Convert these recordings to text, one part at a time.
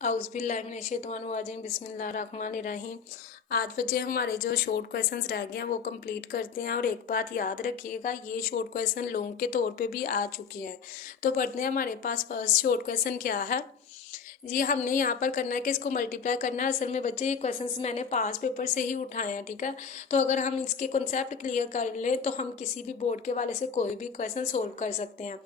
औज़ुबिल्लाहिमिनश्शैतानिर्रजीम बिस्मिल्लाहिर्रहमानिर्रहीम। आज बच्चे हमारे जो शॉर्ट क्वेश्चंस रह गए हैं वो कंप्लीट करते हैं। और एक बात याद रखिएगा, ये शॉर्ट क्वेश्चन लॉन्ग के तौर पे भी आ चुके हैं। तो पढ़ते हैं। हमारे पास फर्स्ट शॉर्ट क्वेश्चन क्या है जी। हमने यहाँ पर करना है कि इसको मल्टीप्लाई करना है। असल में बच्चे ये क्वेश्चंस मैंने पास पेपर से ही उठाए हैं, ठीक है। तो अगर हम इसके कॉन्सेप्ट क्लियर कर लें तो हम किसी भी बोर्ड के वाले से कोई भी क्वेश्चन सोल्व कर सकते हैं।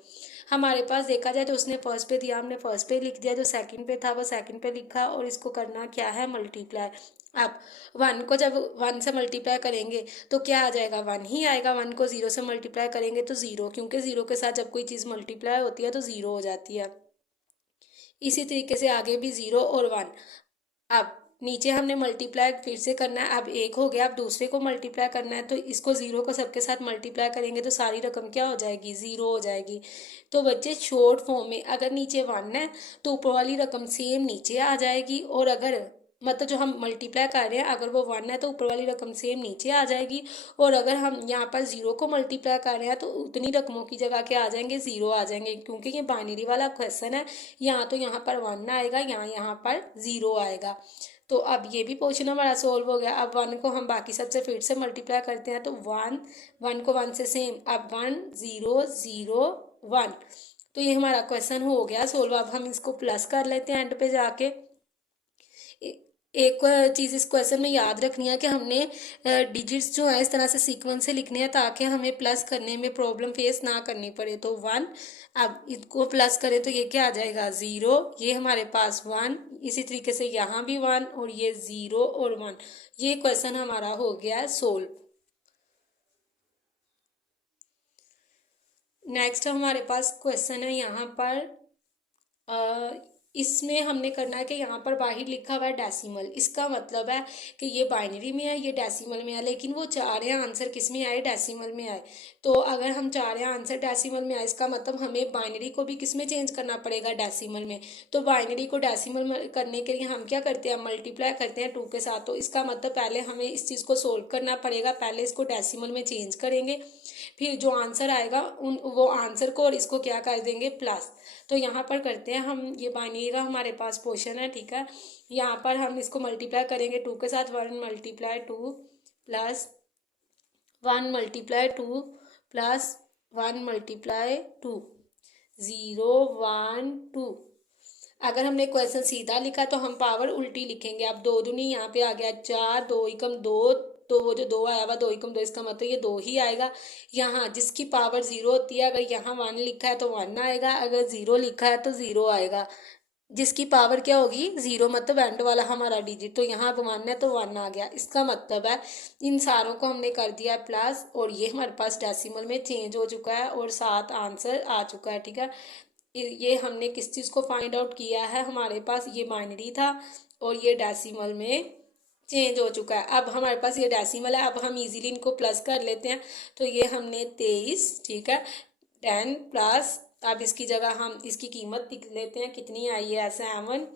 हमारे पास देखा जाए तो उसने फर्स्ट पे दिया, हमने फर्स्ट पे लिख दिया, जो सेकंड पे था वो सेकंड पे लिखा। और इसको करना क्या है, मल्टीप्लाई। अब वन को जब वन से मल्टीप्लाई करेंगे तो क्या आ जाएगा, वन ही आएगा। वन को जीरो से मल्टीप्लाई करेंगे तो जीरो, क्योंकि जीरो के साथ जब कोई चीज़ मल्टीप्लाई होती है तो जीरो हो जाती है। इसी तरीके से आगे भी जीरो और वन। अब नीचे हमने मल्टीप्लाई फिर से करना है। अब एक हो गया, अब दूसरे को मल्टीप्लाई करना है। तो इसको जीरो को सबके साथ मल्टीप्लाई करेंगे तो सारी रकम क्या हो जाएगी, जीरो हो जाएगी। तो बच्चे शॉर्ट फॉर्म में अगर नीचे वन है तो ऊपर वाली रकम सेम नीचे आ जाएगी। और अगर मतलब जो हम मल्टीप्लाई कर रहे हैं अगर वो वन है तो ऊपर वाली रकम सेम नीचे आ जाएगी। और अगर हम यहाँ पर जीरो को मल्टीप्लाई कर रहे हैं तो उतनी रकमों की जगह क्या आ जाएंगे, जीरो आ जाएंगे। क्योंकि ये बाइनरी वाला क्वेश्चन है, यहाँ तो यहाँ पर वन आएगा, यहाँ पर जीरो आएगा। तो अब ये भी पोर्शन हमारा सोल्व हो गया। अब वन को हम बाकी सबसे फिर से मल्टीप्लाई करते हैं तो वन, वन को वन से सेम, अब वन जीरो जीरो वन। तो ये हमारा क्वेश्चन हो गया सोल्व। अब हम इसको प्लस कर लेते हैं एंड पे जाके। एक चीज़ इस क्वेश्चन में याद रखनी है कि हमने डिजिट्स जो है इस तरह से सीक्वेंस से लिखने हैं ताकि हमें प्लस करने में प्रॉब्लम फेस ना करनी पड़े। तो वन, अब इसको प्लस करें तो ये क्या आ जाएगा, ज़ीरो। ये हमारे पास वन, इसी तरीके से यहाँ भी वन और ये ज़ीरो और वन। ये क्वेश्चन हमारा हो गया है सोल्व। नेक्स्ट हमारे पास क्वेश्चन है यहाँ पर इसमें हमने करना है कि यहाँ पर बाहर लिखा हुआ है डेसिमल। इसका मतलब है कि ये बाइनरी में है, ये डेसिमल में है, लेकिन वो चाह रहे हैं आंसर किस में आए, डेसिमल में आए। तो अगर हम चाह रहे हैं आंसर डेसिमल में आए, इसका मतलब हमें बाइनरी को भी किस में चेंज करना पड़ेगा, डेसिमल में। तो बाइनरी को डेसिमल करने के लिए हम क्या करते हैं, मल्टीप्लाई करते हैं टू के साथ। तो इसका मतलब पहले हमें इस चीज़ को सोल्व करना पड़ेगा, पहले इसको डेसिमल में चेंज करेंगे, फिर जो आंसर आएगा वो आंसर को और इसको क्या कर देंगे, प्लस। तो यहाँ पर करते हैं हम, ये बाइनरी का हमारे पास पोर्शन है, ठीक है। यहाँ पर हम इसको मल्टीप्लाई करेंगे टू के साथ, one multiply two plus one multiply two plus one multiply two, zero one two. अगर हमने क्वेश्चन सीधा लिखा तो हम पावर उल्टी लिखेंगे। अब दो दूनी यहाँ पे आ गया चार, दो एकम दो, तो जो दो आया हुआ दो एकम दो, इसका मतलब ये दो ही आएगा। यहाँ जिसकी पावर जीरो होती है, अगर यहाँ वन लिखा है तो वन आएगा, अगर जीरो लिखा है तो जीरो आएगा। जिसकी पावर क्या होगी, जीरो, मतलब एंड वाला हमारा डिजिट। तो यहाँ अब वन है तो वन आ गया। इसका मतलब है इन सारों को हमने कर दिया प्लस और ये हमारे पास डेसिमल में चेंज हो चुका है और साथ आंसर आ चुका है, ठीक है। ये हमने किस चीज़ को फाइंड आउट किया है, हमारे पास ये बाइनरी था और ये डेसिमल में चेंज हो चुका है। अब हमारे पास ये डेसिमल है, अब हम इजीली इनको प्लस कर लेते हैं। तो ये हमने 23, ठीक है, 10 प्लस, अब इसकी जगह हम इसकी कीमत लिख लेते हैं, कितनी आई है, 7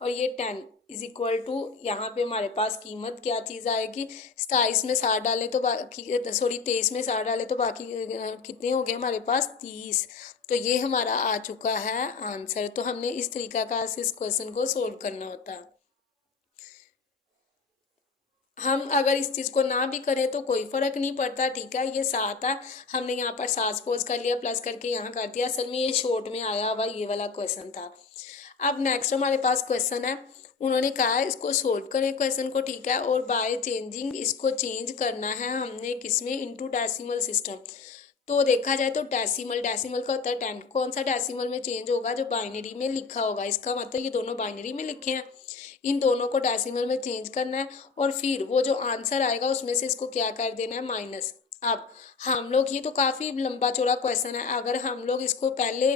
और ये 10 इज इक्वल टू, यहाँ पे हमारे पास कीमत क्या चीज़ आएगी, 27 में 7 डालें तो बाकी, सॉरी 23 में 7 डालें तो बाकी कितने हो गए हमारे पास, 30। तो ये हमारा आ चुका है आंसर। तो हमने इस तरीका का इस क्वेश्चन को सोल्व करना होता है। हम अगर इस चीज़ को ना भी करें तो कोई फ़र्क नहीं पड़ता, ठीक है। ये सात है, हमने यहाँ पर सात सपोज कर लिया, प्लस करके यहाँ कर दिया। असल में ये शॉर्ट में आया हुआ ये वाला क्वेश्चन था। अब नेक्स्ट हमारे पास क्वेश्चन है, उन्होंने कहा है इसको सोल्व करें क्वेश्चन को, ठीक है। और बाय चेंजिंग, इसको चेंज करना है हमने किसमें, इनटू डेसिमल सिस्टम। तो देखा जाए तो डेसिमल, डेसिमल का होता है 10, कौन सा डेसिमल में चेंज होगा, जो बाइनरी में लिखा होगा। इसका मतलब ये दोनों बाइनरी में लिखे हैं, इन दोनों को डेसिमल में चेंज करना है। और फिर वो जो आंसर आएगा उसमें से इसको क्या कर देना है, माइनस। अब हम लोग, ये तो काफ़ी लंबा चौड़ा क्वेश्चन है, अगर हम लोग इसको पहले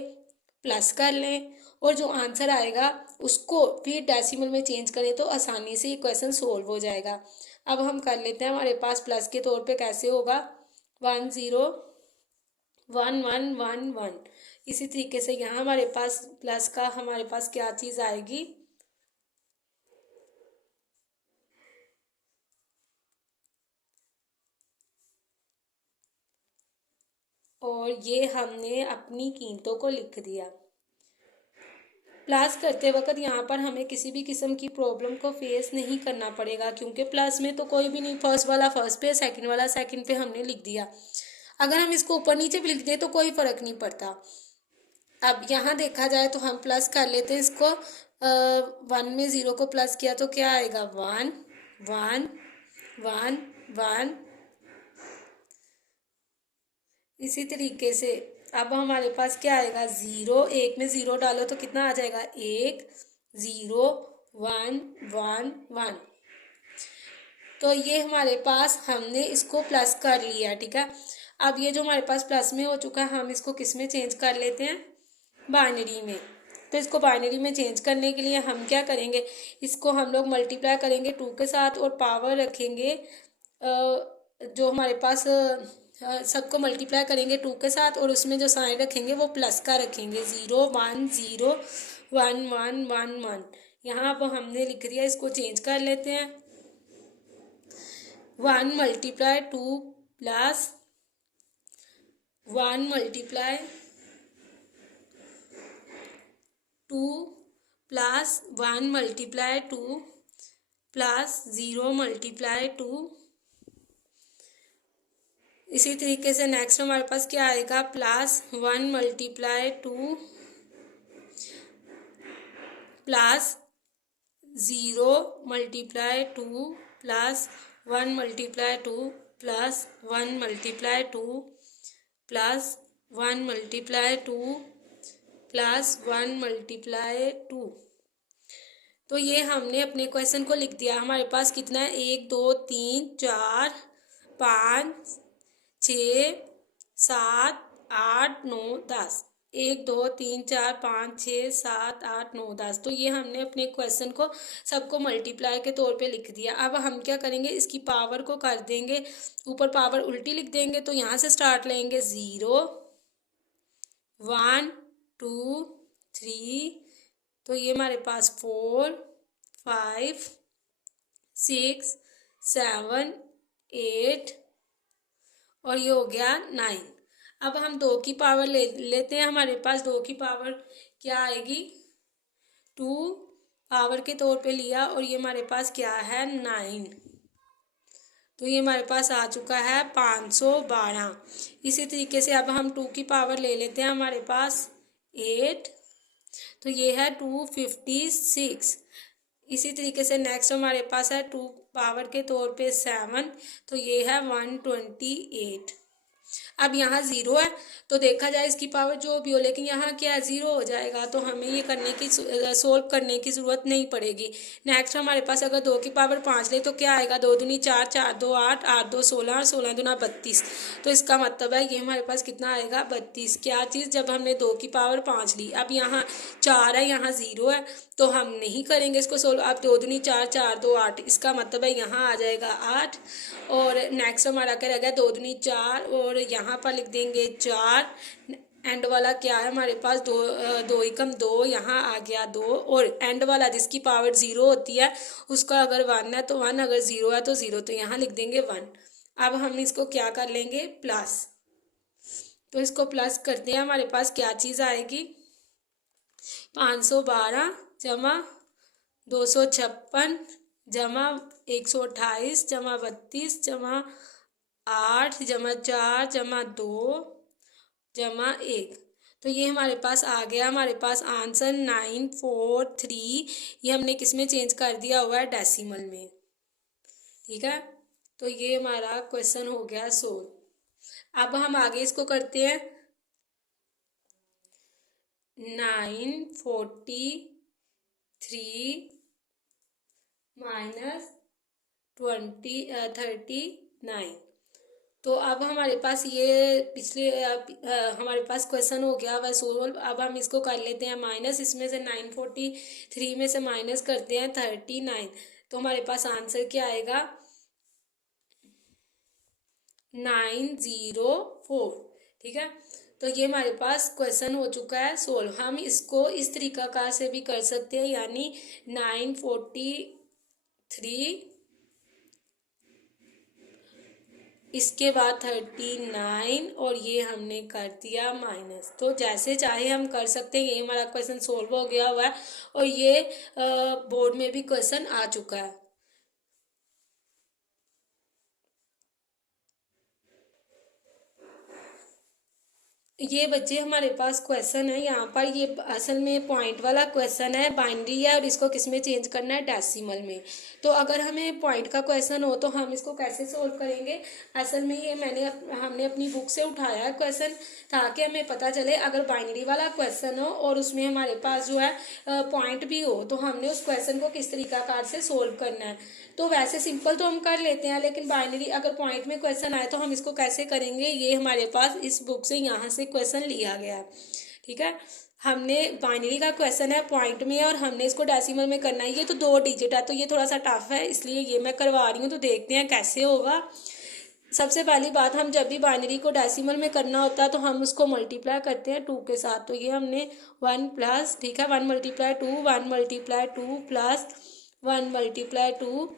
प्लस कर लें और जो आंसर आएगा उसको फिर डेसिमल में चेंज करें तो आसानी से ये क्वेश्चन सोल्व हो जाएगा। अब हम कर लेते हैं, हमारे पास प्लस के तौर पे कैसे होगा, 10 वन वन वन वन। इसी तरीके से यहाँ हमारे पास प्लस का हमारे पास क्या चीज़ आएगी, और ये हमने अपनी कीमतों को लिख दिया। प्लस करते वक्त यहाँ पर हमें किसी भी किस्म की प्रॉब्लम को फेस नहीं करना पड़ेगा, क्योंकि प्लस में तो कोई भी नहीं, फर्स्ट वाला फर्स्ट पे, सेकंड वाला सेकंड पे हमने लिख दिया। अगर हम इसको ऊपर नीचे भी लिख दें तो कोई फ़र्क नहीं पड़ता। अब यहाँ देखा जाए तो हम प्लस कर लेते हैं इसको। 1 में 0 को प्लस किया तो क्या आएगा, 1 1 1 1। इसी तरीके से अब हमारे पास क्या आएगा, 0, 1 में 0 डालो तो कितना आ जाएगा, 1 0 1 1 1। तो ये हमारे पास हमने इसको प्लस कर लिया, ठीक है। अब ये जो हमारे पास प्लस में हो चुका है, हम इसको किस में चेंज कर लेते हैं, बाइनरी में। तो इसको बाइनरी में चेंज करने के लिए हम क्या करेंगे, इसको हम लोग मल्टीप्लाई करेंगे 2 के साथ और पावर रखेंगे, जो हमारे पास सबको मल्टीप्लाई करेंगे 2 के साथ और उसमें जो साइन रखेंगे वो प्लस का रखेंगे, 0 1 0 1 1 1 1। यहाँ अब हमने लिख दिया, इसको चेंज कर लेते हैं। 1 multiply 2 plus 1 multiply 2 plus 1 multiply 2 plus 0 multiply 2। इसी तरीके से नेक्स्ट हमारे पास क्या आएगा, plus 1 multiply 2 plus 0 multiply 2 plus 1 multiply 2 plus 1 multiply 2 plus 1 multiply 2 plus 1 multiply 2। तो ये हमने अपने क्वेश्चन को लिख दिया। हमारे पास कितना है, 1 2 3 4 5 6 7 8 9 10। 1 2 3 4 5 6 7 8 9 10। तो ये हमने अपने क्वेश्चन को सबको मल्टीप्लाई के तौर पे लिख दिया। अब हम क्या करेंगे, इसकी पावर को कर देंगे, ऊपर पावर उल्टी लिख देंगे। तो यहाँ से स्टार्ट लेंगे, 0 1 2 3। तो ये हमारे पास 4 5 6 7 8 और ये हो गया 9। अब हम 2 की पावर लेते हैं। हमारे पास 2 की पावर क्या आएगी, 2 पावर के तौर पे लिया और ये हमारे पास क्या है, 9। तो ये हमारे पास आ चुका है 512। इसी तरीके से अब हम 2 की पावर ले लेते हैं। हमारे पास 8, तो ये है 256। इसी तरीके से नेक्स्ट हमारे पास है 2 पावर के तौर पे 7, तो ये है 128। अब यहाँ 0 है तो देखा जाए इसकी पावर जो भी हो, लेकिन यहाँ क्या है, 0 हो जाएगा। तो हमें ये करने की सोल्व करने की ज़रूरत नहीं पड़ेगी। नेक्स्ट हमारे पास अगर 2 की पावर 5 ले तो क्या आएगा, 2 दूनी 4 4 2 8 8 2 16 और 16 दूना 32। तो इसका मतलब है ये हमारे पास कितना आएगा, 32। क्या चीज़, जब हमने 2 की पावर 5 ली। अब यहाँ 4 है, यहाँ 0 है, तो हम नहीं करेंगे इसको सोल्व। अब 2 दूनी 4 4 2 8, इसका मतलब है यहाँ आ जाएगा 8। और नेक्स्ट हमारा क्या रहेगा, 2 दूनी 4 और यहाँ पर लिख देंगे 4। एंड वाला क्या है हमारे पास, 2 एकम 2, यहाँ आ गया 2। और एंड वाला जिसकी पावर 0 होती है उसका अगर 1 है तो 1, अगर 0 है तो 0, तो यहाँ लिख देंगे 1। अब हम इसको क्या कर लेंगे, प्लस। तो इसको प्लस करते हैं, हमारे पास क्या चीज़ आएगी, 512 जमा 256 जमा 128 जमा 32 जमा 8 जमा 4 जमा 2 जमा 1। तो ये हमारे पास आ गया, हमारे पास आंसर 943। ये हमने किस में चेंज कर दिया हुआ है, डेसिमल में, ठीक है। तो ये हमारा क्वेश्चन हो गया सोल्व। अब हम आगे इसको करते हैं, 943 माइनस 39। तो अब हमारे पास ये पिछले हमारे पास क्वेश्चन हो गया वह सोल्व। अब हम इसको कर लेते हैं माइनस, इसमें से 943 में से माइनस करते हैं 39। तो हमारे पास आंसर क्या आएगा, 904, ठीक है। तो ये हमारे पास क्वेश्चन हो चुका है सोल्व। हम इसको इस तरीकाकार से भी कर सकते हैं, यानी 943 इसके बाद 39 और ये हमने कर दिया माइनस। तो जैसे चाहे हम कर सकते हैं। ये हमारा क्वेश्चन सोल्व हो गया हुआ है और ये बोर्ड में भी क्वेश्चन आ चुका है। ये बच्चे हमारे पास क्वेश्चन है यहाँ पर। ये असल में पॉइंट वाला क्वेश्चन है, बाइनरी है और इसको किस में चेंज करना है, डेसिमल में। तो अगर हमें पॉइंट का क्वेश्चन हो तो हम इसको कैसे सोल्व करेंगे। असल में ये हमने अपनी बुक से उठाया है क्वेश्चन, ताकि हमें पता चले अगर बाइनरी वाला क्वेश्चन हो और उसमें हमारे पास जो है पॉइंट भी हो तो हमने उस क्वेश्चन को किस तरीकाकार से सोल्व करना है। तो वैसे सिंपल तो हम कर लेते हैं, लेकिन बाइनरी अगर पॉइंट में क्वेश्चन आए तो हम इसको कैसे करेंगे। ये हमारे पास इस बुक से यहाँ से क्वेश्चन लिया गया है। ठीक है, हमने बाइनरी का क्वेश्चन है पॉइंट में और हमने इसको डेसिमल में करना है। ये तो 2 डिजिट है तो ये थोड़ा सा टफ है, इसलिए ये मैं करवा रही हूँ। तो देखते हैं कैसे होगा। सबसे पहली बात, हम जब भी बाइनरी को डेसिमल में करना होता है तो हम उसको मल्टीप्लाई करते हैं 2 के साथ। तो ये हमने 1 प्लस, ठीक है, 1 multiply 2, 1 multiply 2 plus 1 multiply 2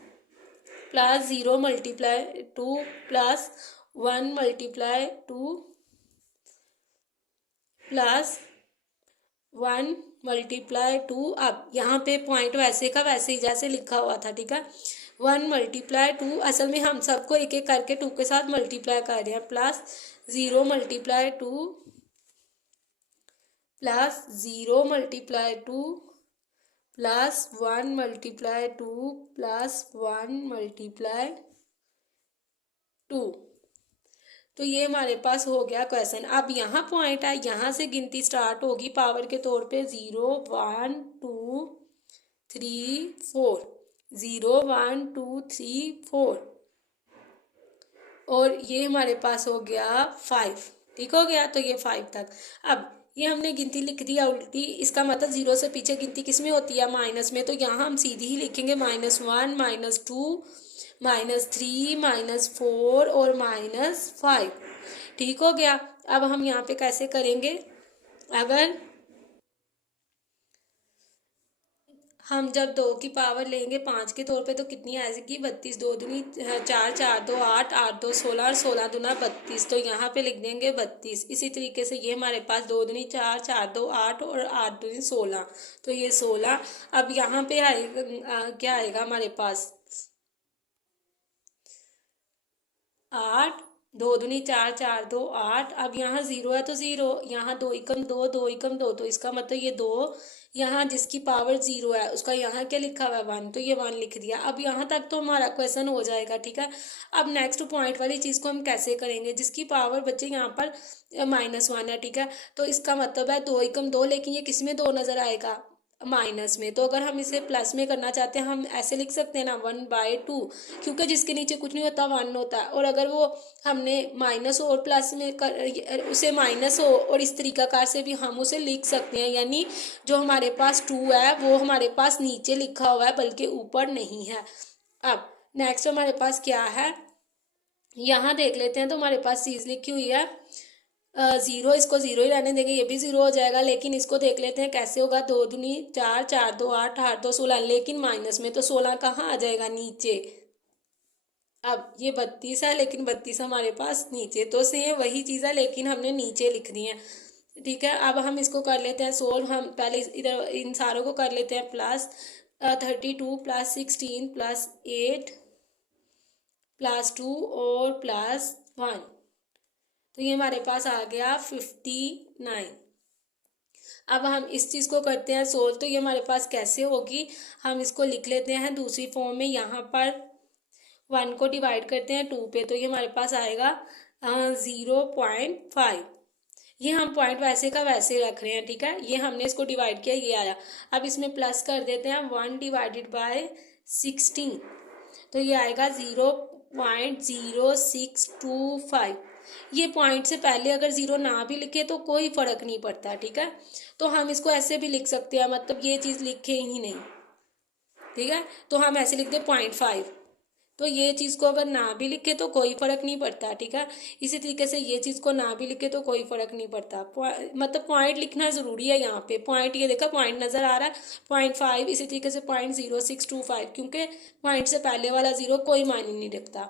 plus 0 multiply 2 plus 1 multiply 2 plus 1 multiply 2। अब यहाँ पे पॉइंट वैसे का वैसे ही जैसे लिखा हुआ था। ठीक है, 1 मल्टीप्लाई 2, असल में हम सबको एक एक करके 2 के साथ मल्टीप्लाई कर रहे हैं, plus 0 multiply 2 plus 0 multiply 2 plus 1 multiply 2 plus 1 multiply 2। तो ये हमारे पास हो गया क्वेश्चन। अब यहाँ पॉइंट है, यहाँ से गिनती स्टार्ट होगी पावर के तौर पे 0 1 2 3 4, 0 1 2 3 4 और ये हमारे पास हो गया 5। ठीक हो गया, तो ये 5 तक। अब ये हमने गिनती लिख दी उल्टी, इसका मतलब 0 से पीछे गिनती किस में होती है, माइनस में। तो यहाँ हम सीधी ही लिखेंगे -1 -2 -3 -4 और -5। ठीक हो गया। अब हम यहाँ पे कैसे करेंगे, अगर हम जब 2 की पावर लेंगे 5 के तौर पे तो कितनी आएगी, 32। 2 दूनी 4, 4 2 8, 8 2 16 और 16 दूना 32। तो यहाँ पे लिख देंगे 32। इसी तरीके से ये हमारे पास 2 दूनी 4, 4 2 8 और 8 दूनी 16। तो ये 16। अब यहाँ पे आएगा क्या आएगा हमारे पास, 8, 2 दूनी 4, 4 2 8। अब यहाँ 0 है तो 0, यहाँ 2 एकम 2, 2 एकम 2, तो इसका मतलब ये 2। यहाँ जिसकी पावर 0 है उसका यहाँ क्या लिखा हुआ है, 1, तो ये 1 लिख दिया। अब यहाँ तक तो हमारा क्वेश्चन हो जाएगा। ठीक है, अब नेक्स्ट पॉइंट वाली चीज़ को हम कैसे करेंगे, जिसकी पावर बच्चे यहाँ पर -1 है। ठीक है, तो इसका मतलब है 2 एकम 2, लेकिन ये किस में 2 नजर आएगा, माइनस में। तो अगर हम इसे प्लस में करना चाहते हैं हम ऐसे लिख सकते हैं ना, 1/2, क्योंकि जिसके नीचे कुछ नहीं होता 1 होता है। और अगर वो हमने माइनस हो और प्लस में उसे माइनस हो और इस तरीकाकार से भी हम उसे लिख सकते हैं, यानी जो हमारे पास 2 है वो हमारे पास नीचे लिखा हुआ है बल्कि ऊपर नहीं है। अब नेक्स्ट हमारे पास क्या है, यहाँ देख लेते हैं। तो हमारे पास चीज़ लिखी हुई है 0, इसको 0 ही रहने देंगे, ये भी 0 हो जाएगा। लेकिन इसको देख लेते हैं कैसे होगा, 2 दूनी 4, 4 2 8, 8 2 16, लेकिन माइनस में। तो 16 कहाँ आ जाएगा, नीचे। अब ये 32 है लेकिन 32 हमारे पास नीचे, तो सेम वही चीज़ है लेकिन हमने नीचे लिख दी है। ठीक है, अब हम इसको कर लेते हैं सोल्व। हम पहले इधर इन सारों को कर लेते हैं, प्लस 32 प्लस 16 प्लस 8 प्लस 2 और प्लस 1। तो ये हमारे पास आ गया 59। अब हम इस चीज़ को करते हैं सोल्व। तो ये हमारे पास कैसे होगी, हम इसको लिख लेते हैं दूसरी फॉर्म में। यहाँ पर 1 को डिवाइड करते हैं 2 पे, तो ये हमारे पास आएगा 0.5। ये हम पॉइंट वैसे का वैसे रख रहे हैं। ठीक है, ये हमने इसको डिवाइड किया, ये आया। अब इसमें प्लस कर देते हैं 1 डिवाइडेड बाय 16, तो ये आएगा 0.0625। ये पॉइंट से पहले अगर 0 ना भी लिखे तो कोई फर्क नहीं पड़ता। ठीक है, तो हम इसको ऐसे भी लिख सकते हैं, मतलब ये चीज़ लिखे ही नहीं। ठीक है, तो हम ऐसे लिख दे 0.5, तो ये चीज़ को अगर ना भी लिखे तो कोई फर्क नहीं पड़ता। ठीक है, इसी तरीके से ये चीज़ को ना भी लिखे तो कोई फर्क नहीं पड़ता। मतलब पॉइंट लिखना ज़रूरी है। यहाँ पे पॉइंट, ये देखा पॉइंट नज़र आ रहा है 0.5, इसी तरीके से 0.0625, क्योंकि पॉइंट से पहले वाला 0 कोई मायने नहीं रखता।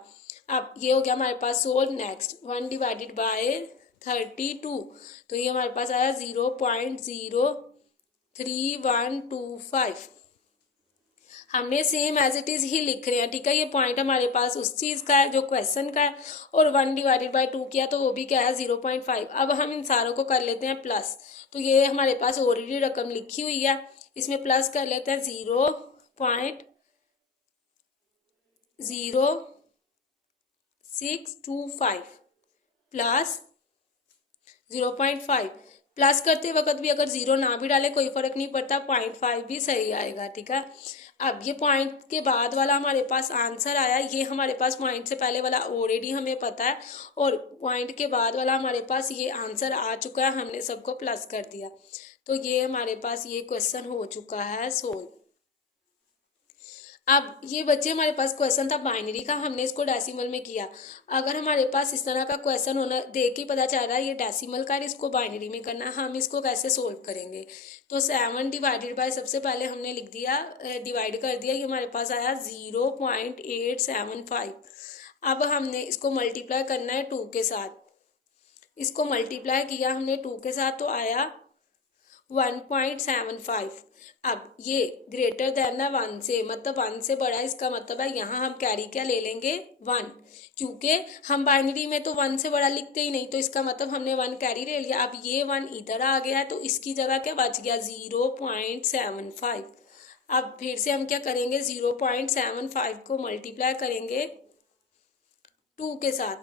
अब ये हो गया हमारे पास सोल्व। नेक्स्ट 1 डिवाइडेड बाय 32, तो ये हमारे पास आया 0.03125। हमने सेम एज इट इज ही लिख रहे हैं, ठीक है। ये पॉइंट हमारे पास उस चीज़ का है जो क्वेश्चन का है, और 1 डिवाइडेड बाय 2 किया तो वो भी क्या है 0.5। अब हम इन सारों को कर लेते हैं प्लस। तो ये हमारे पास ऑलरेडी रकम लिखी हुई है, इसमें प्लस कर लेते हैं 0.0625 प्लस 0.5। प्लस करते वक्त भी अगर जीरो ना भी डाले कोई फर्क नहीं पड़ता, 0.5 भी सही आएगा, ठीक है। अब ये पॉइंट के बाद वाला हमारे पास आंसर आया, ये हमारे पास पॉइंट से पहले वाला ऑलरेडी हमें पता है, और पॉइंट के बाद वाला हमारे पास ये आंसर आ चुका है, हमने सबको प्लस कर दिया। तो ये हमारे पास ये क्वेश्चन हो चुका है सोल्व। अब ये बच्चे हमारे पास क्वेश्चन था बाइनरी का, हमने इसको डेसिमल में किया। अगर हमारे पास इस तरह का क्वेश्चन होना देख के पता चल रहा है ये डेसिमल का है, इसको बाइनरी में करना है, हम इसको कैसे सोल्व करेंगे। तो 7 डिवाइडेड बाय सबसे पहले हमने लिख दिया, डिवाइड कर दिया, ये हमारे पास आया 0.875। अब हमने इसको मल्टीप्लाई करना है 2 के साथ। इसको मल्टीप्लाई किया हमने 2 के साथ तो आया 1.75। अब ये ग्रेटर देन ना 1 से, मतलब 1 से बड़ा, इसका मतलब है यहाँ हम कैरी क्या ले लेंगे 1, क्योंकि हम बाइनरी में तो 1 से बड़ा लिखते ही नहीं, तो इसका मतलब हमने 1 कैरी ले लिया। अब ये 1 इधर आ गया है तो इसकी जगह क्या बच गया 0.75। अब फिर से हम क्या करेंगे 0.75 को मल्टीप्लाई करेंगे 2 के साथ,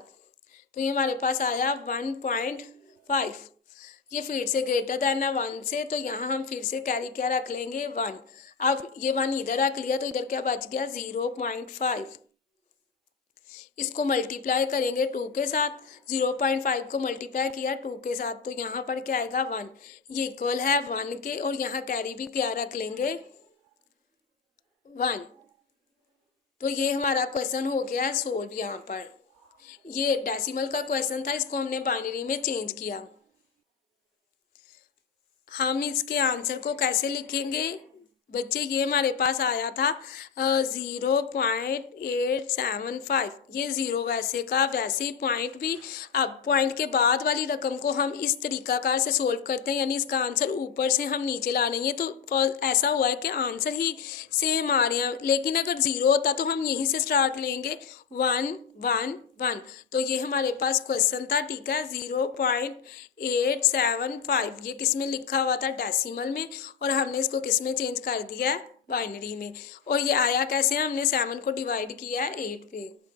तो ये हमारे पास आया 1.5। ये फिर से ग्रेटर देन है 1 से, तो यहाँ हम फिर से कैरी क्या रख लेंगे 1। अब ये 1 इधर रख लिया तो इधर क्या बच गया 0.5। इसको मल्टीप्लाई करेंगे 2 के साथ, 0.5 को मल्टीप्लाई किया 2 के साथ, तो यहाँ पर क्या आएगा 1। ये इक्वल है 1 के, और यहाँ कैरी भी क्या रख लेंगे 1। तो ये हमारा क्वेश्चन हो गया है सोल्व। यहाँ पर ये डेसिमल का क्वेश्चन था, इसको हमने बाइनरी में चेंज किया। हम इसके आंसर को कैसे लिखेंगे बच्चे, ये हमारे पास आया था 0.875। ये ज़ीरो वैसे का वैसे ही पॉइंट भी। अब पॉइंट के बाद वाली रकम को हम इस तरीकाकार से सोल्व करते हैं, यानी इसका आंसर ऊपर से हम नीचे ला रहे हैं, तो ऐसा हुआ है कि आंसर ही सेम आ रहे हैं। लेकिन अगर ज़ीरो होता तो हम यहीं से स्टार्ट लेंगे 1 1 1। तो ये हमारे पास क्वेश्चन था, ठीक है। 0.875 ये किस में लिखा हुआ था डेसिमल में, और हमने इसको किस में चेंज कर दिया है बाइनरी में। और ये आया कैसे, हमने 7 को डिवाइड किया है 8 पे।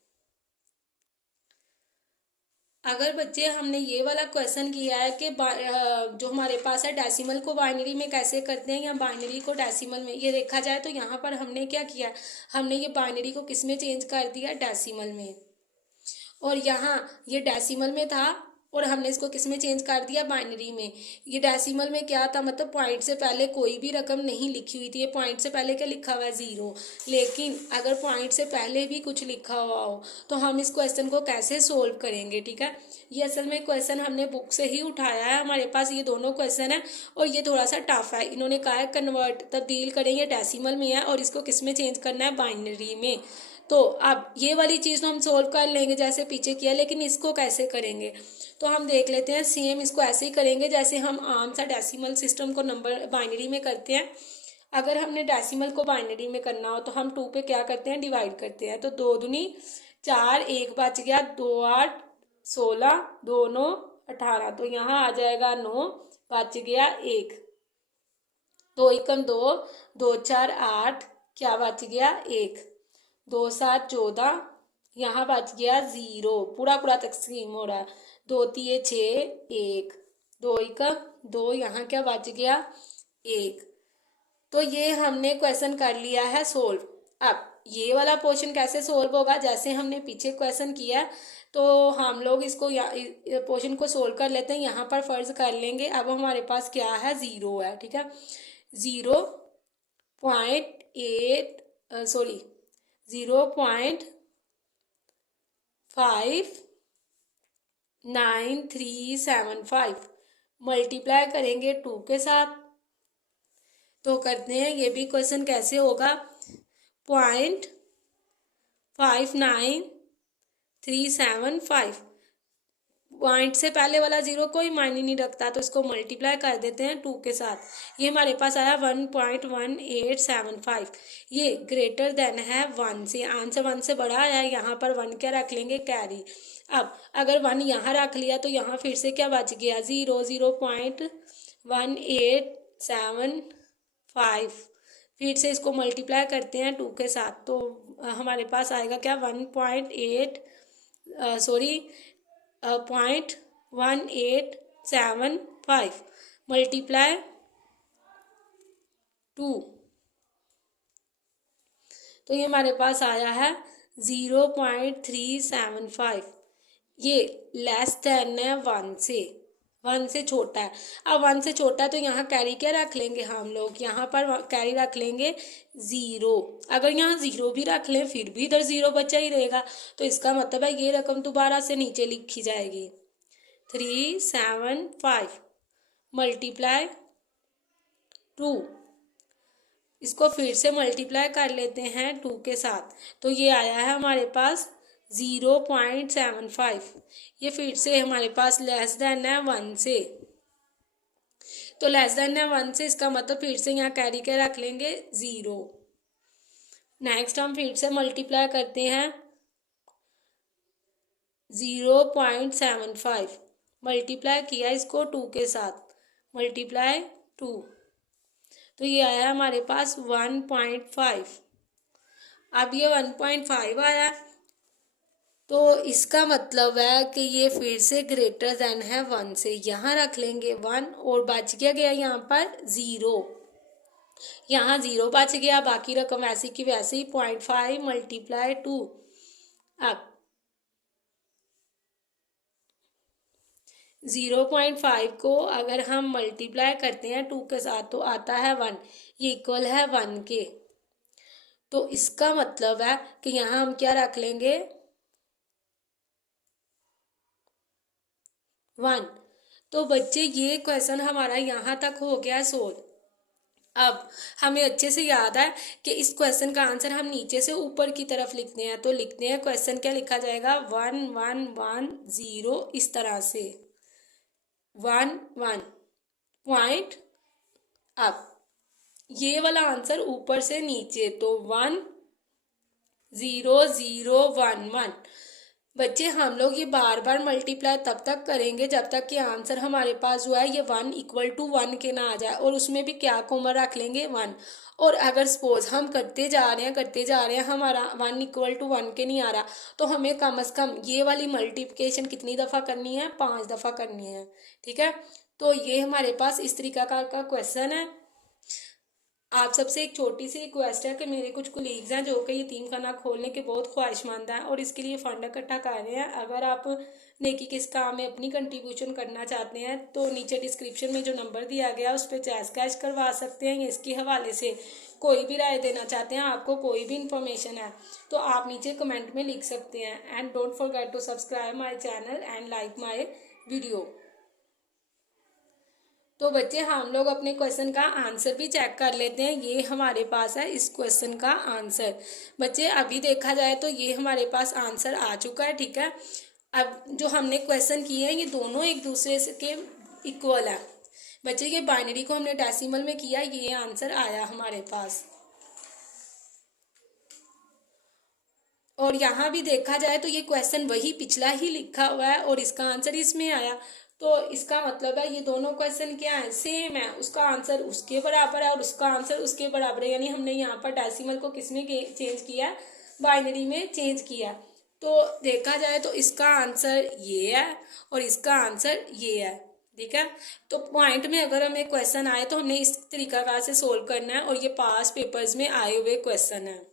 अगर बच्चे हमने ये वाला क्वेश्चन किया है कि जो हमारे पास है डेसिमल को बाइनरी में कैसे करते हैं या बाइनरी को डेसिमल में, ये देखा जाए तो यहाँ पर हमने क्या किया, हमने ये बाइनरी को किस में चेंज कर दिया डेसिमल में, और यहाँ ये डेसिमल में था और हमने इसको किस में चेंज कर दिया बाइनरी में। ये डेसिमल में क्या था, मतलब पॉइंट से पहले कोई भी रकम नहीं लिखी हुई थी, ये पॉइंट से पहले क्या लिखा हुआ है 0। लेकिन अगर पॉइंट से पहले भी कुछ लिखा हुआ हो तो हम इस क्वेश्चन को कैसे सोल्व करेंगे, ठीक है। ये असल में क्वेश्चन हमने बुक से ही उठाया है, हमारे पास ये दोनों क्वेश्चन है, और ये थोड़ा सा टफ है। इन्होंने कहा है कन्वर्ट तब्दील करेंगे, डेसिमल में है, और इसको किस में चेंज करना है बाइनरी में। तो अब ये वाली चीज़ तो हम सोल्व कर लेंगे जैसे पीछे किया, लेकिन इसको कैसे करेंगे तो हम देख लेते हैं। सेम इसको ऐसे ही करेंगे जैसे हम आम सा डेसिमल सिस्टम को नंबर बाइनरी में करते हैं। अगर हमने डेसिमल को बाइनरी में करना हो तो हम 2 पे क्या करते हैं डिवाइड करते हैं। तो 2 दूनी 4, 1 बच गया, 2 8 16, 2 9 18, तो यहाँ आ जाएगा 9, बच गया 1, 2 एकम 2, 2 4 8, क्या बच गया 1, 2 7 14, यहाँ बच गया 0, पूरा पूरा तकसीम हो रहा है, 2 3 6 1, 2 एकम 2, यहाँ क्या बच गया 1। तो ये हमने क्वेश्चन कर लिया है सोल्व। अब ये वाला पोर्शन कैसे सोल्व होगा, जैसे हमने पीछे क्वेश्चन किया तो हम लोग इसको पोर्शन को सोल्व कर लेते हैं। यहाँ पर फर्ज कर लेंगे अब हमारे पास क्या है 0 है, ठीक है। 0.59375 मल्टीप्लाई करेंगे 2 के साथ, तो करते हैं ये भी क्वेश्चन कैसे होगा, 0.59 375। पॉइंट से पहले वाला जीरो कोई मायने नहीं रखता, तो इसको मल्टीप्लाई कर देते हैं 2 के साथ। ये हमारे पास आया 1.1875। ये ग्रेटर देन है 1 से, आंसर 1 से बड़ा आया है। यहाँ पर 1 क्या रख लेंगे, कैरी। अब अगर 1 यहाँ रख लिया तो यहाँ फिर से क्या बच गया, 0.1875। फिर से इसको मल्टीप्लाई करते हैं 2 के साथ, तो हमारे पास आएगा क्या, 0.1875 मल्टीप्लाई 2, तो ये हमारे पास आया है 0.375। ये लेस देन है 1 से, 1 से छोटा है। अब 1 से छोटा तो यहाँ कैरी क्या रख लेंगे हम लोग, यहाँ पर कैरी रख लेंगे 0। अगर यहाँ 0 भी रख लें फिर भी इधर 0 बचा ही रहेगा, तो इसका मतलब है ये रकम दोबारा से नीचे लिखी जाएगी। 375 मल्टीप्लाई 2, इसको फिर से मल्टीप्लाई कर लेते हैं 2 के साथ, तो ये आया है हमारे पास 0.75। ये फिर से हमारे पास लेस देन है 1 से, तो लेस देन है 1 से, इसका मतलब फिर से यहाँ कैरी के रख लेंगे 0। नेक्स्ट हम फिर से मल्टीप्लाई करते हैं 0.75, मल्टीप्लाई किया इसको 2 के साथ, मल्टीप्लाई 2, तो ये आया हमारे पास 1.5। अब ये 1.5 आया, तो इसका मतलब है कि ये फिर से ग्रेटर देन है 1 से, यहाँ रख लेंगे 1 और बच गया यहाँ पर 0, यहाँ 0 बच गया, बाकी रकम वैसी की वैसी 0.5 मल्टीप्लाई 2। अब 0.5 को अगर हम मल्टीप्लाई करते हैं 2 के साथ तो आता है 1, ये इक्वल है 1 के, तो इसका मतलब है कि यहाँ हम क्या रख लेंगे 1। तो बच्चे ये क्वेश्चन हमारा यहाँ तक हो गया सोल्व। अब हमें अच्छे से याद है कि इस क्वेश्चन का आंसर हम नीचे से ऊपर की तरफ लिखते हैं, तो लिखते हैं क्वेश्चन क्या लिखा जाएगा 1110, इस तरह से 1 1 पॉइंट। अब ये वाला आंसर ऊपर से नीचे, तो 1 0 0 1 1। बच्चे हम लोग ये बार बार मल्टीप्लाई तब तक करेंगे जब तक कि आंसर हमारे पास जो है ये 1 इक्वल टू 1 के ना आ जाए, और उसमें भी क्या कॉमन रख लेंगे 1। और अगर सपोज हम करते जा रहे हैं हमारा 1 इक्वल टू 1 के नहीं आ रहा, तो हमें कम से कम ये वाली मल्टीप्लिकेशन कितनी दफ़ा करनी है, 5 दफ़ा करनी है। ठीक है, तो ये हमारे पास इस तरीका का क्वेश्चन है। आप सबसे एक छोटी सी रिक्वेस्ट है कि मेरे कुछ कोलीग्स हैं जो कि यतीम खाना खोलने के बहुत ख्वाहिशमंद हैं और इसके लिए फंड इकट्ठा कर रहे हैं। अगर आप नेकी के इस काम में अपनी कंट्रीब्यूशन करना चाहते हैं तो नीचे डिस्क्रिप्शन में जो नंबर दिया गया उस पर जायज़ कैश करवा सकते हैं, या इसके हवाले से कोई भी राय देना चाहते हैं, आपको कोई भी इंफॉर्मेशन है तो आप नीचे कमेंट में लिख सकते हैं। And don't forget to subscribe my channel and like my video. तो बच्चे हम लोग अपने क्वेश्चन का आंसर भी चेक कर लेते हैं। ये हमारे पास है इस क्वेश्चन का आंसर। बच्चे अभी देखा जाए तो ये हमारे पास आंसर आ चुका है। ठीक है, अब जो हमने क्वेश्चन किए हैं ये दोनों एक दूसरे से के इक्वल है। बच्चे ये बाइनरी को हमने डेसिमल में किया, ये आंसर आया हमारे पास। और यहाँ भी देखा जाए तो ये क्वेश्चन वही पिछला ही लिखा हुआ है और इसका आंसर इसमें आया, तो इसका मतलब है ये दोनों क्वेश्चन क्या है, सेम है। उसका आंसर उसके बराबर है और उसका आंसर उसके बराबर है, यानी हमने यहाँ पर डेसिमल को किसमें चेंज किया है, बाइनरी में चेंज किया। तो देखा जाए तो इसका आंसर ये है और इसका आंसर ये है। ठीक है, तो पॉइंट में अगर हमें क्वेश्चन आए तो हमने इस तरीका से सोल्व करना है और ये पास पेपर्स में आए हुए क्वेश्चन है।